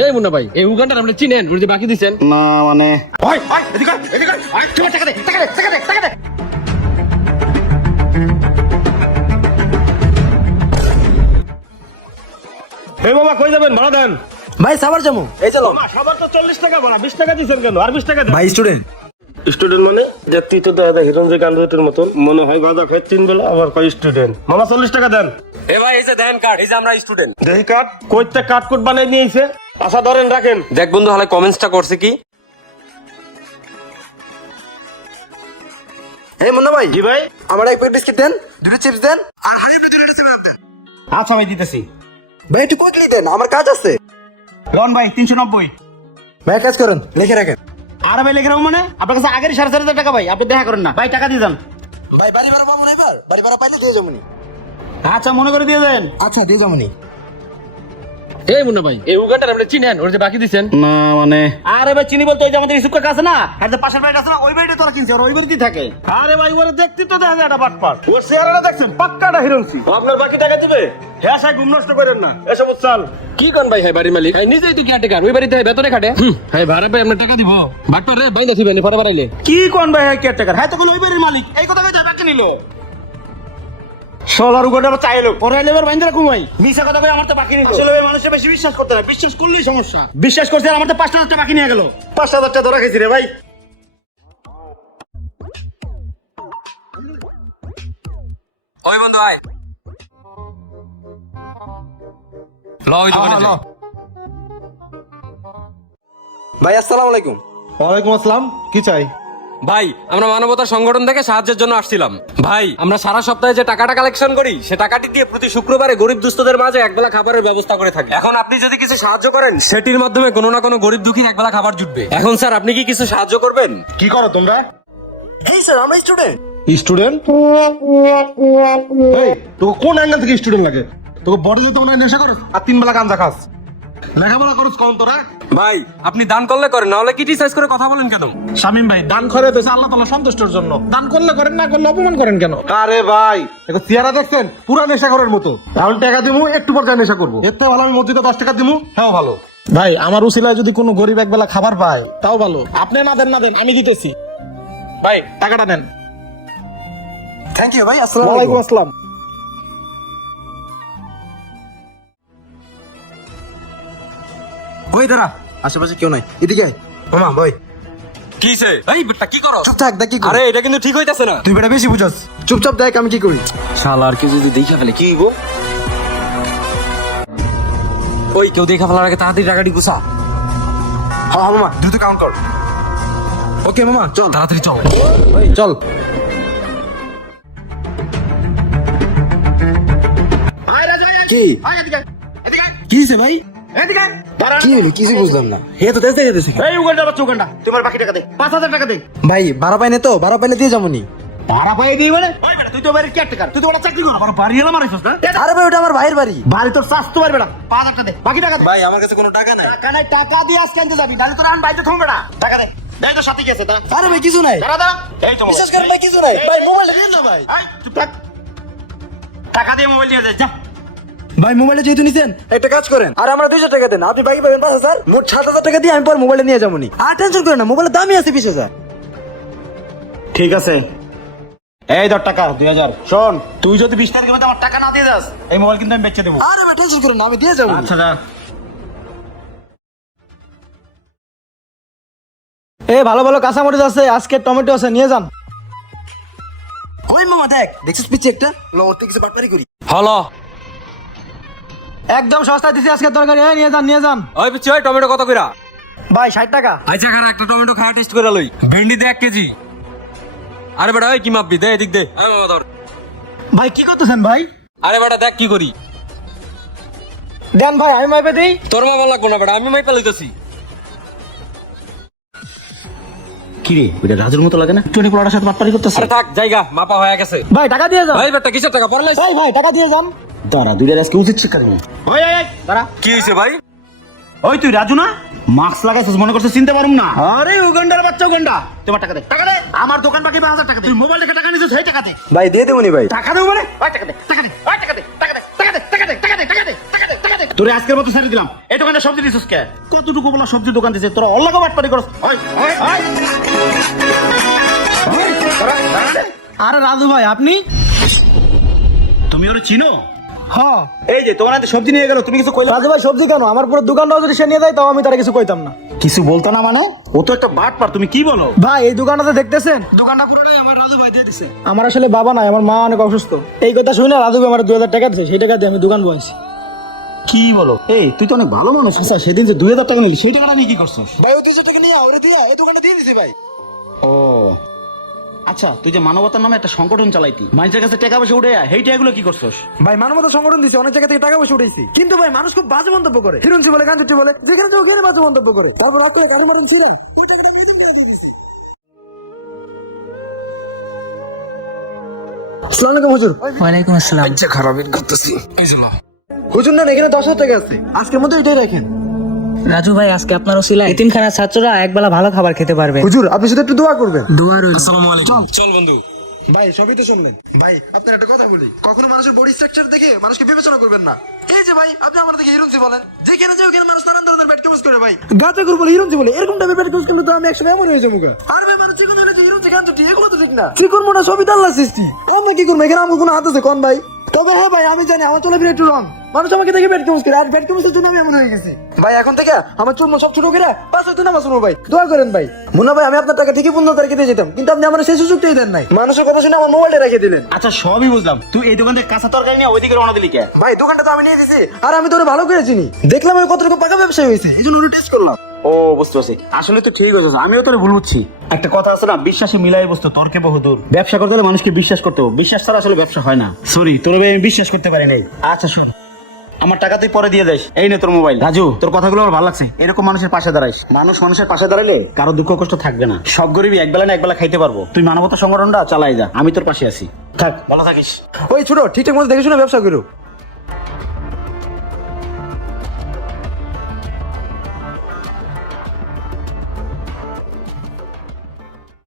এই মুন্না ভাই, এই উগান্ডার আপনি চিনেন? ওর যে বাকি দিছেন না মানে ওই ওই এদিকে এদিকে আয় তোমার টাকা দে টাকা দে টাকা দে টাকা দে। এই বাবা কই যাবেন? ভাড়া দেন। ভাই সাবার যাবো, এই চলো। সবার তো 40 টাকা ভাড়া, 20 টাকা দিছেন কেন? আর 20 টাকা দেন। ভাই স্টুডেন্ট। স্টুডেন্ট মানে দেখতেই তো দাদা হিরণ যে গান্ধীর মতন মনে হয়, গাঁজা খায় 3 বেলা, আবার কয় স্টুডেন্ট। মামা 40 টাকা দেন। এ ভাই এই যে দেন কার্ড, এই যে আমরা স্টুডেন্ট। দেখি কাট কইতে কাট কোট বানাই নিয়েছে। আশা ধরেন রাখেন। দেখ বন্ধু হালে কমেন্টসটা করছে কি? এই মুন্না ভাই, জি ভাই। আমার এক প্যাকেট বিস্কিট দেন, দুটো চিপস দেন, আর হানি দুটো সিনাপ দেন। আচ্ছা ভাই দিতেছি। ভাই একটু কুইকলি দেন, আমার কাজ আছে। লন ভাই 390। ভাই কাজ করুন, লিখে রাখেন। আর ভাই লেগে রাখুন মানে আপনার কাছে আগের 4,500 টাকা ভাই, আপনি দেখা করেন না ভাই, টাকা দিয়ে যান। ভাই বাড়ি ভাড়া পাবো না এবার? বাড়ি ভাড়া পাইলে দিয়ে যাবো নি। আচ্ছা মনে করে দিয়ে দেন। আচ্ছা দিয়ে যাবো নি। এই মুন্না ভাই, এই উগান্ডার আপনি চিনেন? ওর যে বাকি দিছেন না মানে আরে ভাই চিনি বলতে ওই যে আমাদের ইসুক কাকা আছে না, আর যে পাশের বাড়িটা আছে না, ওই বাড়িটা তোরা কিনছে, আর ওই বাড়িতেই থাকে। আরে ভাই ওরে দেখতে তো দেখা যায় একটা বাটপার। ওর চেহারাটা দেখছেন পাক্কাটা হিরোইনসি। আপনার বাকি টাকা দিবে? হ্যাঁ সাহেব ঘুম নষ্ট করেন না, এসব চাল। কি কোন ভাই? হ্যাঁ বাড়ির মালিক, হ্যাঁ নিজেই তো কেয়ারটেকার, ওই বাড়িতে বেতনে খাটে। হ্যাঁ ভাড়া পাই আপনার টাকা দিব। বাটপার রে বাইন্দা থিবেন ফটা বাড়াইলে। কি কোন ভাই কেয়ারটেকার? হ্যাঁ তখন ওই বাড়ির মালিক, এই কথা কই যাবে নিল। সলার উগোটা চাইলো পরে লেবার বাইন্দা রাখুন ভাই। মিছা কথা কই আমার তো বাকি নিল। আসলে ওই মানুষে বেশি বিশ্বাস করতে না, বিশ্বাস করলেই সমস্যা। বিশ্বাস করছে আর আমার তো 5,000 টাকা বাকি নিয়ে গেল। 5,000 টাকা ধরা খেয়েছি রে ভাই। ওই বন্ধু আয় ল ওই দোকানে যাই। ভাই আসসালামু আলাইকুম। ওয়ালাইকুম আসসালাম, কি চাই? ভাই আমরা মানবতার সংগঠন থেকে সাহায্যের জন্য আসছিলাম। ভাই আমরা সারা সপ্তাহে যে টাকাটা কালেকশন করি, সে টাকাটি দিয়ে প্রতি শুক্রবারে গরিব দুস্থদের মাঝে একবেলা খাবারের ব্যবস্থা করে থাকি। এখন আপনি যদি কিছু সাহায্য করেন, সেটির মাধ্যমে কোনো না কোনো গরিব দুঃখীর একবেলা খাবার জুটবে। এখন স্যার আপনি কি কিছু সাহায্য করবেন? কি করো তোমরা? এই স্যার আমরা স্টুডেন্ট। স্টুডেন্ট? এই তোকে কোন অ্যাঙ্গেল থেকে স্টুডেন্ট লাগে? তোকে বড় যেতে মনে হয় নেশা করো আর 3 বেলা গাঁজা খাস। লেখাপড়া করছ কম তোরা? ভাই আপনি দান করলে করেন, না হলে ক্রিটিসাইজ করে কথা বলেন কেন? শামিম ভাই দান করে দিয়েছে আল্লাহ তাআলা সন্তুষ্টির জন্য। দান করলে করেন, না করলে অপমান করেন কেন? আরে ভাই দেখো চেহারা দেখছেন পুরা নেশা করার মতো। এখন টাকা দিমু, একটু পর যা নেশা করবো। এর থেকে ভালো আমি মসজিদে 10 টাকা দিমু, হ্যাঁ ভালো। ভাই আমার উসিলায় যদি কোনো গরিব একবেলা খাবার পায় তাও ভালো। আপনি না দেন আমি দিতেছি। ভাই টাকাটা নেন। থ্যাংক ইউ ভাই, আসসালামু ওয়ালাইকুম আলাইকুম। আসসালাম। ওই দাঁড়া, আশেপাশে কেউ নাই, এদিকে আয়। মামা ভাই কিছে? এই বেটা কি করো? চুপ থাক, দেখ কি করি। আরে এটা কিন্তু ঠিক হইতাছে না। তুই বেটা বেশি বুঝাস, চুপচাপ দেখ আমি কি করি। শালার কেউ যদি দেখা ফেলে কি হইব? ওই কেউ দেখা ফেলার আগে তাড়াতাড়ি টাকাটি গুছা। হ্যাঁ মামা দ্রুত কাউন্ট কর। ওকে মামা চল তাড়াতাড়ি চল। চল। কি কি হয়েছে ভাই? কি হলো? কিছু বুঝলাম না। হে তো দেশ দেখে দেশে। এই উগান্ডা বাচ্চা উগান্ডা, তোমার বাকি টাকা দে। 5,000 টাকা দে। ভাই ভাড়া পাই না তো, ভাড়া পাইলে দিয়ে যাবো নি। ভাড়া পাই দিই মানে? ওই বেটা তুই তো বাইরে কেয়ারটেকার, তুই তো বড় চাকরি কর, বড় বাড়ি এলা মারিছস না? আরে ভাই ওটা আমার ভাইয়ের বাড়ি। বাড়ি তোর চাষ তো বেটা। 5,000 টাকা দে, বাকি টাকা দে। ভাই আমার কাছে কোনো টাকা নাই। টাকা নাই, টাকা দিয়ে আজকে আনতে যাবি, নালে তোর আন বাইতে থাম বেটা। টাকা দে। দেই তো সাথী গেছে, দাঁড়া আরে ভাই কিছু নাই। দাঁড়া দাঁড়া। এই তো বিশ্বাস করেন ভাই কিছু নাই। ভাই মোবাইলটা দিন না ভাই। এই চুপ থাক। টাকা দিয়ে মোবাইল নিয়ে যা যা। ভাই মোবাইলটা যেহেতু নিছেন একটা কাজ করেন, আর আমরা 200 টাকা দেন, আপনি বাকি পাবেন 5,000। মোট 7,000 টাকা দিয়ে আমি পর মোবাইলটা নিয়ে যাবো নি। আর টেনশন করেন না, মোবাইলের দামই আছে 20,000। ঠিক আছে, এই ধর টাকা 2,000। শোন তুই যদি 20 তারিখের মধ্যে আমার টাকা না দিয়ে যাস, এই মোবাইল কিন্তু আমি বেচে দেবো। আরে ভাই টেনশন করেন না, আমি দিয়ে যাবো। আচ্ছা যা। এ ভালো ভালো কাঁচামরিচ আছে, আজকে টমেটো আছে, নিয়ে যান। ওই মামা দেখ, দেখছিস পিছে একটা লোক তো কিছু বাটপারি করি। হলো একদম সস্তায় দিছি আজকে তরকারি, এই নিয়ে যান নিয়ে যান। ওই পিচ্ছি ওই টমেটো কত কইরা? ভাই 60 টাকা। আচ্ছা খারা একটা টমেটো খায়া টেস্ট করে লই। ভেন্ডি দে 1 কেজি। আরে বেটা ওই কি মাপবি? দে এদিক দে। আরে বাবা ধর। ভাই কি করতেছেন ভাই? আরে বেটা দেখ কি করি। দেন ভাই, আমি মাইপে দিই। তোর মাপা লাগবো না বেটা, আমি মাইপা লইতেছি। কি রে ওইটা রাজুর মতো লাগে না? টনি পোলাটার সাথে বাটপারি করতেছে। আরে থাক জায়গা মাপা হয়ে গেছে। ভাই টাকা দিয়ে যান। ভাই বেটা কিসের টাকা পড়লাইছ? ভাই ভাই টাকা দিয়ে যান। দাঁড়া দুইটা আজকে উচিত শিক্ষা দেবো। ওই ওই ওই দাঁড়া। কি হইছে ভাই? ওই তুই রাজু না? মাস্ক লাগাইছিস মনে করছিস চিনতে পারুম না? আরে উগান্ডার বাচ্চা উগান্ডা, তোমার টাকা দে। টাকা দে। আমার দোকান বাকি 5,000 টাকা দে। তুই মোবাইল থেকে টাকা নিছিস, সেই টাকা দে। ভাই দিয়ে দেবো নি ভাই। টাকা দেবো মানে? ওই টাকা দে, টাকা দে, ওই টাকা দে, টাকা দে, টাকা দে, টাকা দে, টাকা দে, টাকা দে, টাকা দে, টাকা দে, টাকা দে, তোরে আজকের মতো ছেড়ে দিলাম। এই দোকানে সবজি দিছিস কে? কতটুকু বলা সবজি দোকান দিছিস তোরা অল্লাগো বাটপারি করছ। ওই ওই ওই ওই, তোরা দাঁড়া। আরে রাজু ভাই আপনি? তুমি ওরে চিনো? হ্যাঁ। এই যে তোমার হাতে সবজি নিয়ে গেল, তুমি কিছু কইলা? রাজু ভাই সবজি কেন, আমার পুরো দোকানটাও যদি সে নিয়ে যায় তাও আমি তারা কিছু কইতাম না। কিছু বলতো না মানে? ও তো একটা বাটপার, তুমি কি বলো? ভাই এই দোকানটা দেখতেছেন, দোকানটা পুরোটাই আমার রাজু ভাই দিয়ে দিছে। আমার আসলে বাবা নাই, আমার মা অনেক অসুস্থ। এই কথা শুনে রাজু ভাই আমার 2000 টাকা দিছে, সেই টাকা দিয়ে আমি দোকান বসাইছি। কি বলো? এই তুই তো অনেক ভালো মানুষ। আচ্ছা সেদিন যে 2000 টাকা নিলি সেই টাকাটা নিয়ে কি করছস? ভাই ওই 200 টাকা নিয়ে ওরে দিয়ে এই দোকানটা দিয়ে দিছি ভাই। ও আচ্ছা, তুই যে মানবতার নামে একটা সংগঠন চালাইতি, মানুষের কাছে টাকা পয়সা উঠে সেই টাকাগুলো কি করছস? ভাই মানবতা সংগঠন দিছে, অনেক জায়গা থেকে টাকা পয়সা উঠাইছি, কিন্তু ভাই মানুষ খুব বাজে মন্তব্য করে, হিরুনছি বলে গাঞ্জুটি বলে, যেখানে তো ওখানে বাজে মন্তব্য করে, তারপর রাত করে গাড়ি মারুন ছিলেন ওই টাকাটা আমি এদিন দিয়ে দিছি। আসসালামু আলাইকুম হুজুর। ওয়ালাইকুম আসসালাম। হুজুর না এখানে 10,000 টাকা আছে, আজকের মতো এটাই রাখেন। রাজু ভাই আজকে আপনার ওসিলায় এতিমখানার ছাত্ররা একবেলা ভালো খাবার খেতে পারবে। হুজুর আপনি শুধু একটু দোয়া করবেন। দোয়া রইল। চল বন্ধু। ভাই সবই তো শুনলেন। ভাই আপনার একটা কথা বলি, কখনো মানুষের বডি স্ট্রাকচার দেখে মানুষকে বিবেচনা করবেন না। এই যে ভাই আপনি আমার দিকে হিরুনছি বলেন, যেখানে যে ওখানে মানুষ নানান ধরনের ব্যাড কমেন্টস করে ভাই, গাঁজা করে বলে হিরুনছি বলে, এরকম টাইপের ব্যাড কমেন্টস করলে তো আমি একসময় এমন হয়ে যাবো। আর ভাই মানুষ চিকন হলে যে হিরুনছি গাঁজুটি, এগুলো তো ঠিক না। চিকন মোটা সবই তো আল্লাহর সৃষ্টি, আমরা কি করবো? এখানে আমার কোনো হাত আছে কোন ভাই? তবে হ্যাঁ ভাই আমি জানি আমার চলাফেরা একটু রং, মানুষ আমাকে দেখে ব্যাড কমেন্টস করে, আর ব্যাড কমেন্টসের জন্য আমি এমন হয়ে গেছি। ভাই এখন থেকে আমার চুল সব ছোট করে 5 ওয়াক্ত নামাজ পড়বো ভাই, দোয়া করেন ভাই। মুন্না ভাই আমি আপনার টাকা ঠিকই 15 তারিখে দিয়ে যেতাম, কিন্তু আপনি আমার সেই সুযোগটাই দেন নাই, মানুষের কথা শুনে আমার মোবাইলটা রেখে দিলেন। আচ্ছা সবই বুঝলাম, তুই এই দোকান থেকে কাঁচা তরকারি নিয়ে ওইদিকে রওনা দিলি কে? ভাই দোকানটা তো আমি নিয়ে দিছি, আর আমি তো ওরে ভালো করে চিনি, দেখলাম আমি কতটুকু পাকা ব্যবসায়ী হয়েছে, এই জন্য ওরে টেস্ট করলাম। ও বুঝতে পারছি, আসলে তো ঠিক হয়েছে, আমিও তোর ভুল বুঝছি। একটা কথা আছে না, বিশ্বাসে মিলাই বস্তু তর্কে বহুদূর। ব্যবসা করতে হলে মানুষকে বিশ্বাস করতে হবে, বিশ্বাস ছাড়া আসলে ব্যবসা হয় না। সরি তোর ভাই আমি বিশ্বাস করতে পারি নাই। আচ্ছা শোন, আমার টাকা তুই পরে দিয়ে দিস। এই নে তোর মোবাইল। রাজু তোর কথাগুলো আমার ভালো লাগছে, এরকম মানুষের পাশে দাঁড়াইস। মানুষ মানুষের পাশে দাঁড়ালে কারো দুঃখ কষ্ট থাকবে না, সব গরিবই একবেলা না একবেলা খাইতে পারবো। তুই মানবতা সংগঠনটা চালাই যা, আমি তোর পাশে আছি। থাক, ভালো থাকিস। ওই ছোট ঠিকঠাক মতো দেখে শুনে ব্যবসা করো।